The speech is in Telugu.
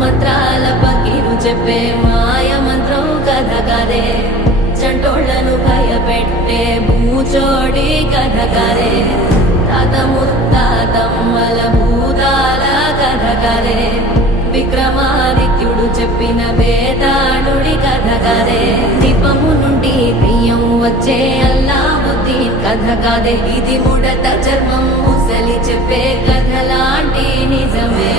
మంత్రాల పకిరు చెప్పే మాయ మంత్రం కథ కదే చంటోళ్లను భయపెట్టే భూచోడి కథ కదే తాత ముత్తాతమ్మల భూతాల కథ కదే విక్రమాదిత్యుడు చెప్పిన వేదాళుడి కథ కదే దీపము నుండి దెయ్యం వచ్చే అల్లావుద్దీన్ కథ కదే ఇది ముడత చర్మం ముసలి చెప్పే కథ లాంటి నిజమే